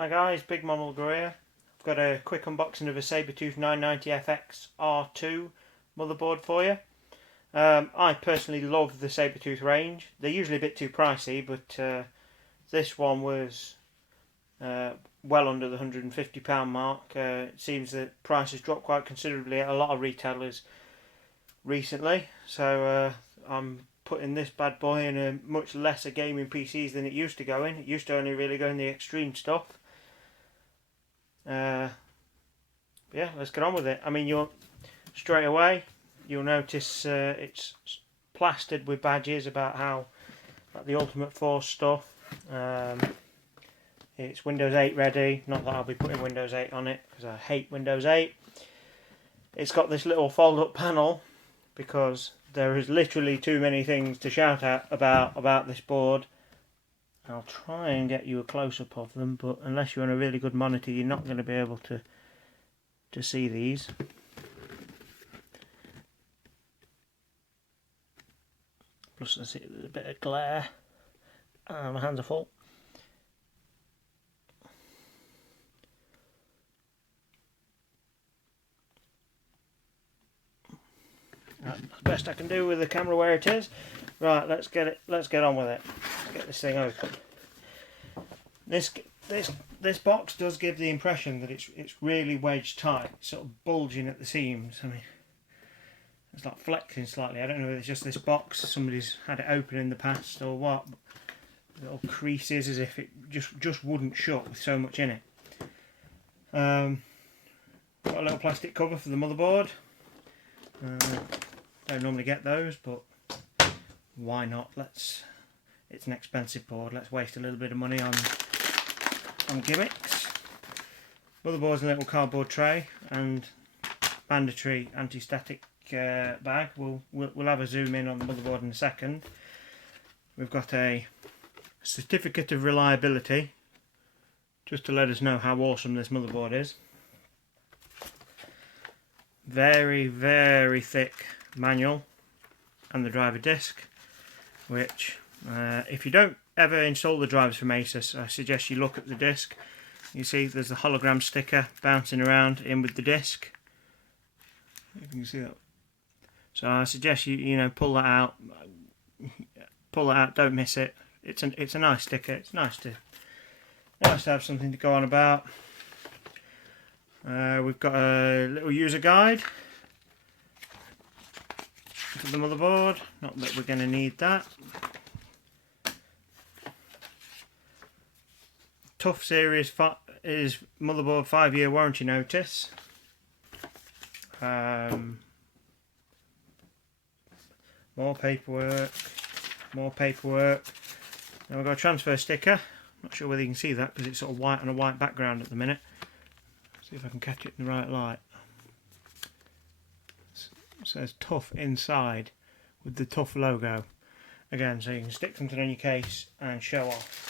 Hi guys, Big Model here. I've got a quick unboxing of a Sabertooth 990FX R2 motherboard for you. I personally love the Sabertooth range. They're usually a bit too pricey, but this one was well under the £150 mark. It seems that prices dropped quite considerably at a lot of retailers recently, so I'm putting this bad boy in a much lesser gaming PCs than it used to go in. It used to only really go in the extreme stuff. Yeah, let's get on with it. I mean, straight away you'll notice it's plastered with badges about how the Ultimate Force stuff. It's Windows 8 ready. Not that I'll be putting Windows 8 on it because I hate Windows 8. It's got this little fold-up panel because there is literally too many things to shout at about this board. I'll try and get you a close-up of them, but unless you're on a really good monitor, you're not going to be able to see these. Plus there's a bit of glare. My hands are full. That's the best I can do with the camera where it is. Right, let's get on with it. Let's get this thing open. This box does give the impression that it's really wedged tight, sort of bulging at the seams. I mean, it's like flexing slightly. I don't know if it's just this box, somebody's had it open in the past or what. Little creases as if it just wouldn't shut with so much in it. Got a little plastic cover for the motherboard. Don't normally get those, but why not? It's an expensive board. Let's waste a little bit of money on gimmicks. Motherboard's in a little cardboard tray and mandatory anti-static bag. We'll have a zoom in on the motherboard in a second. We've got a certificate of reliability just to let us know how awesome this motherboard is. Very, very thick manual and the driver disc, which if you don't ever install the drivers from ASUS, I suggest you look at the disc. You see there's the hologram sticker bouncing around in with the disc. If you can see that. So I suggest you pull that out. Don't miss it. It's a nice sticker. It's nice to have something to go on about. We've got a little user guide for the motherboard. Not that we're going to need that. Tough Series is motherboard 5-year warranty notice. More paperwork. Now we've got a transfer sticker. Not sure whether you can see that because it's sort of white on a white background at the minute. See if I can catch it in the right light. It says Tough inside with the Tough logo. Again, so you can stick something on your case and show off.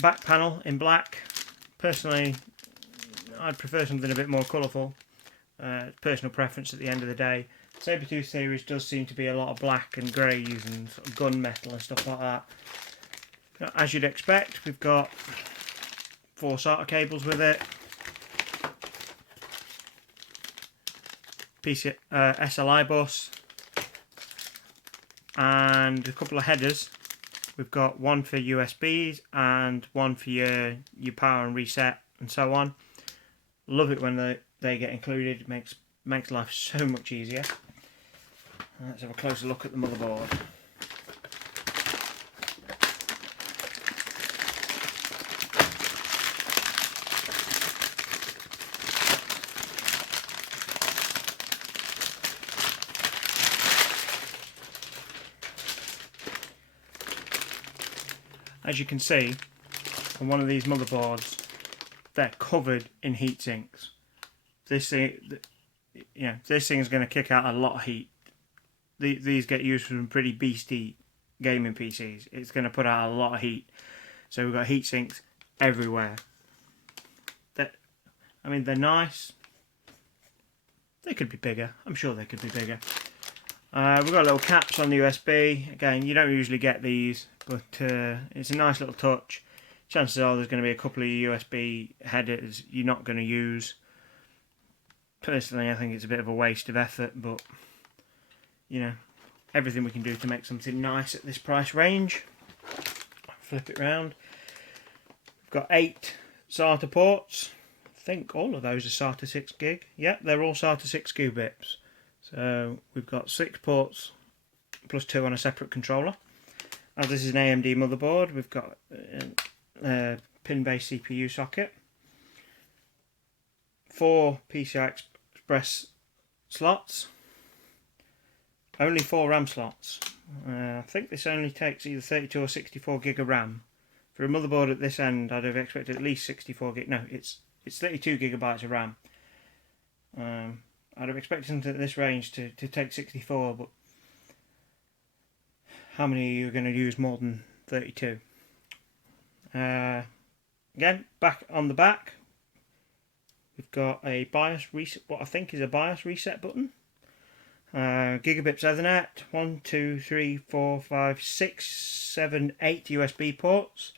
Back panel in black. Personally, I'd prefer something a bit more colourful. Personal preference at the end of the day. Sabertooth series does seem to be a lot of black and grey using sort of gunmetal and stuff like that. Now, as you'd expect, we've got 4 Sata cables with it. SLI bus. And a couple of headers. We've got one for USBs and one for your power and reset and so on. Love it when they get included. It makes life so much easier. Let's have a closer look at the motherboard. As you can see, on one of these motherboards, they're covered in heat sinks. This thing is going to kick out a lot of heat. These get used from pretty beastie gaming PCs. It's going to put out a lot of heat. So we've got heat sinks everywhere. I mean, they're nice. They could be bigger. I'm sure they could be bigger. We've got little caps on the USB. Again, you don't usually get these, but it's a nice little touch. chances are there's going to be a couple of USB headers you're not going to use. Personally, I think it's a bit of a waste of effort, but you know, everything we can do to make something nice at this price range. Flip it round. We've got 8 SATA ports. I think all of those are SATA 6 gig. Yep, they're all SATA 6 qubits. So we've got 6 ports plus 2 on a separate controller. As this is an AMD motherboard, we've got a pin-based CPU socket, 4 PCI Express slots, only 4 RAM slots. I think this only takes either 32 or 64 gig of RAM. For a motherboard at this end, I'd have expected at least 64 gig. No, it's 32 gigabytes of RAM. I'd have expected something at this range to take 64, but how many are you going to use more than 32? Again, back on the back, we've got a BIOS reset, what I think is a BIOS reset button. Gigabits Ethernet, 1, 2, 3, 4, 5, 6, 7, 8 USB ports.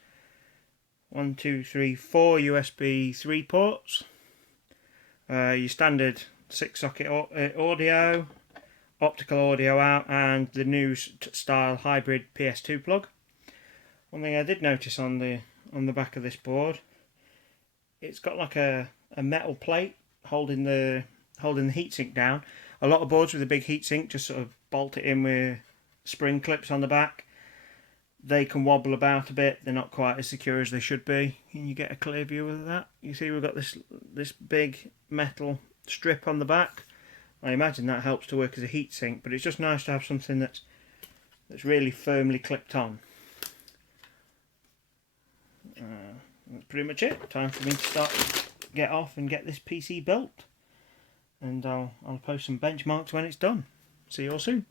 1, 2, 3, 4 USB 3 ports. Your standard 6-socket audio, optical audio out, and the new style hybrid PS2 plug. One thing I did notice on the back of this board, it's got like a metal plate holding the heatsink down. A lot of boards with a big heatsink just sort of bolt it in with spring clips on the back. They can wobble about a bit. They're not quite as secure as they should be. Can you get a clear view of that? You see we've got this big metal strip on the back. I imagine that helps to work as a heatsink, but it's just nice to have something that's really firmly clipped on. That's pretty much it. Time for me to get off and get this PC built. And I'll post some benchmarks when it's done. See you all soon.